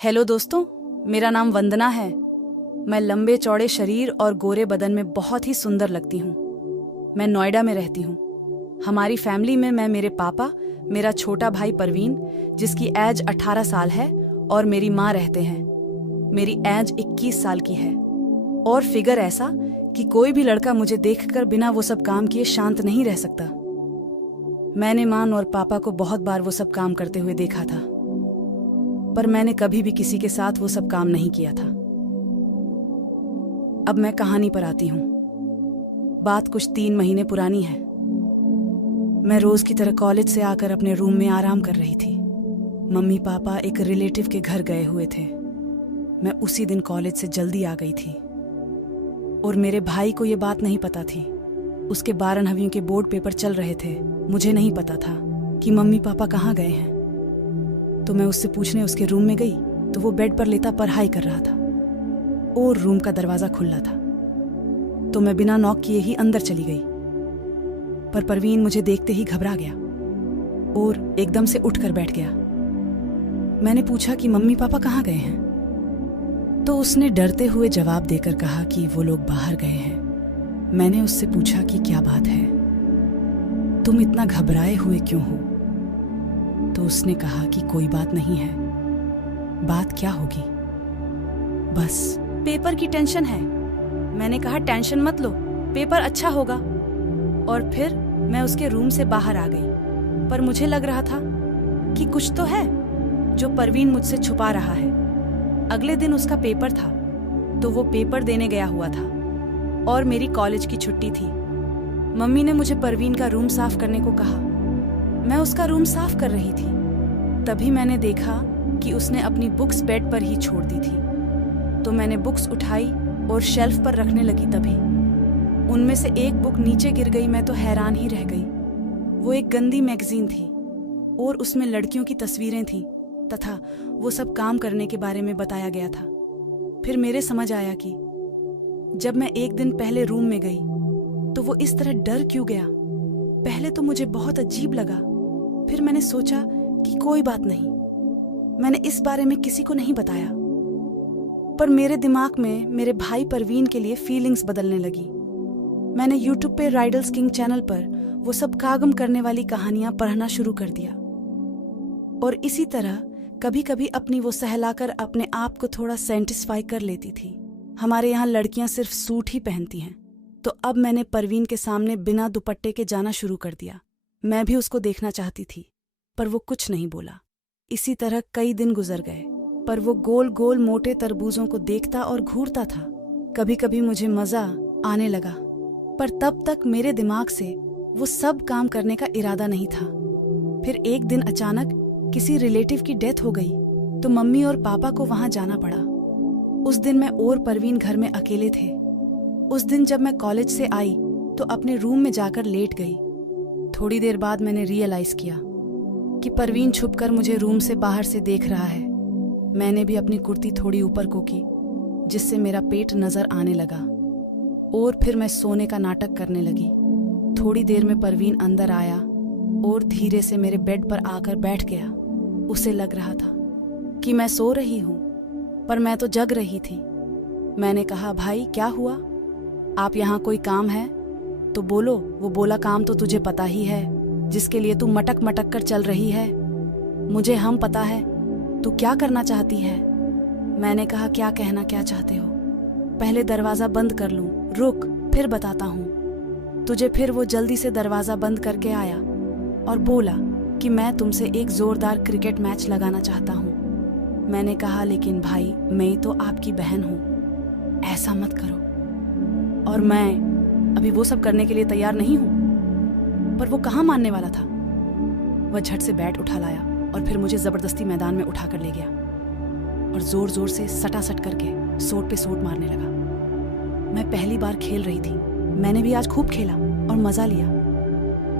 Hello दोस्तों, मेरा नाम वंदना है। मैं लंबे चौड़े शरीर और गोरे बदन में बहुत ही सुंदर लगती हूँ। मैं नोएडा में रहती हूँ। हमारी फैमिली में मैं, मेरे पापा, मेरा छोटा भाई परवीन जिसकी एज 18 साल है और मेरी माँ रहते हैं। मेरी एज 21 साल की है और फिगर ऐसा कि कोई भी लड़का मुझे देखकर बिना वो सब काम किए शांत नहीं रह सकता। मैंने माँ और पापा को बहुत बार वो सब काम करते हुए देखा था, पर मैंने कभी भी किसी के साथ वो सब काम नहीं किया था। अब मैं कहानी पर आती हूँ। बात कुछ 3 महीने पुरानी है। मैं रोज की तरह कॉलेज से आकर अपने रूम में आराम कर रही थी। मम्मी पापा एक रिलेटिव के घर गए हुए थे। मैं उसी दिन कॉलेज से जल्दी आ गई थी और मेरे भाई को ये बात नहीं पता थी। उसके 12वीं के बोर्ड पेपर चल रहे थे। मुझे नहीं पता था कि मम्मी पापा कहाँ गए हैं, तो मैं उससे पूछने उसके रूम में गई तो वो बेड पर लेटा पढ़ाई कर रहा था और रूम का दरवाजा खुला था। तो मैं बिना नॉक किए ही अंदर चली गई, पर परवीन मुझे देखते ही घबरा गया और एकदम से उठकर बैठ गया। मैंने पूछा कि मम्मी पापा कहाँ गए हैं, तो उसने डरते हुए जवाब देकर कहा कि वो लोग बाहर गए हैं। मैंने उससे पूछा कि क्या बात है, तुम इतना घबराए हुए क्यों हो? तो उसने कहा कि कोई बात नहीं है। बात क्या होगी? बस पेपर की टेंशन है। मैंने कहा टेंशन मत लो, पेपर अच्छा होगा। और फिर मैं उसके रूम से बाहर आ गई, पर मुझे लग रहा था कि कुछ तो है जो परवीन मुझसे छुपा रहा है। अगले दिन उसका पेपर था, तो वो पेपर देने गया हुआ था और मेरी कॉलेज की छुट्टी थी। मम्मी ने मुझे परवीन का रूम साफ करने को कहा। मैं उसका रूम साफ कर रही थी, तभी मैंने देखा कि उसने अपनी बुक्स बेड पर ही छोड़ दी थी। तो मैंने बुक्स उठाई और शेल्फ पर रखने लगी। तभी उनमें से एक बुक नीचे गिर गई। मैं तो हैरान ही रह गई। वो एक गंदी मैगजीन थी और उसमें लड़कियों की तस्वीरें थीं तथा वो सब काम करने के बारे में बताया गया था। फिर मेरे समझ आया कि जब मैं एक दिन पहले रूम में गई तो वो इस तरह डर क्यों गया। पहले तो मुझे बहुत अजीब लगा, फिर मैंने सोचा कि कोई बात नहीं। मैंने इस बारे में किसी को नहीं बताया, पर मेरे दिमाग में मेरे भाई परवीन के लिए फीलिंग्स बदलने लगी। मैंने यूट्यूब पे राइडल्स किंग चैनल पर वो सब कागम करने वाली कहानियां पढ़ना शुरू कर दिया और इसी तरह कभी कभी अपनी वो सहलाकर अपने आप को थोड़ा सेटिस्फाई कर लेती थी। हमारे यहाँ लड़कियां सिर्फ सूट ही पहनती हैं, तो अब मैंने परवीन के सामने बिना दुपट्टे के जाना शुरू कर दिया। मैं भी उसको देखना चाहती थी, पर वो कुछ नहीं बोला। इसी तरह कई दिन गुजर गए, पर वो गोल गोल मोटे तरबूजों को देखता और घूरता था। कभी कभी मुझे मजा आने लगा, पर तब तक मेरे दिमाग से वो सब काम करने का इरादा नहीं था। फिर एक दिन अचानक किसी रिलेटिव की डेथ हो गई, तो मम्मी और पापा को वहां जाना पड़ा। उस दिन मैं और परवीन घर में अकेले थे। उस दिन जब मैं कॉलेज से आई तो अपने रूम में जाकर लेट गई। थोड़ी देर बाद मैंने रियलाइज किया कि परवीन छुपकर मुझे रूम से बाहर से देख रहा है। मैंने भी अपनी कुर्ती थोड़ी ऊपर को की, जिससे मेरा पेट नजर आने लगा और फिर मैं सोने का नाटक करने लगी। थोड़ी देर में परवीन अंदर आया और धीरे से मेरे बेड पर आकर बैठ गया। उसे लग रहा था कि मैं सो रही हूँ, पर मैं तो जग रही थी। मैंने कहा, भाई क्या हुआ? आप यहाँ कोई काम है तो बोलो। वो बोला, काम तो तुझे पता ही है, जिसके लिए तू मटक मटक कर चल रही है। मुझे हम पता है तू क्या करना चाहती है। मैंने कहा, क्या कहना क्या चाहते हो? पहले दरवाजा बंद कर लूं? रुक, फिर बताता हूँ तुझे। फिर वो जल्दी से दरवाजा बंद करके आया और बोला कि मैं तुमसे एक जोरदार क्रिकेट मैच लगाना चाहता हूँ। मैंने कहा, लेकिन भाई मैं तो आपकी बहन हूँ, ऐसा मत करो। और मैं अभी वो सब करने के लिए तैयार नहीं हूं। पर वो कहाँ मानने वाला था। वह झट से बैट उठा लाया और फिर मुझे जबरदस्ती मैदान में उठाकर ले गया और जोर जोर से सटासट करके सोट पे सोट मारने लगा। मैं पहली बार खेल रही थी। मैंने भी आज खूब खेला और मजा लिया।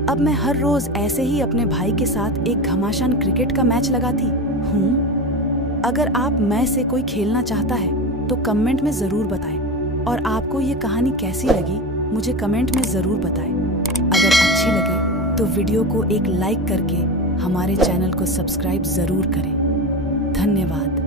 अब मैं हर रोज ऐसे ही अपने भाई के साथ एक घमासान क्रिकेट का मैच लगाती हूँ। अगर आप मैं से कोई खेलना चाहता है तो कमेंट में जरूर बताएं, और आपको ये कहानी कैसी लगी मुझे कमेंट में जरूर बताएं। अगर अच्छी लगे तो वीडियो को एक लाइक करके हमारे चैनल को सब्सक्राइब जरूर करें। धन्यवाद।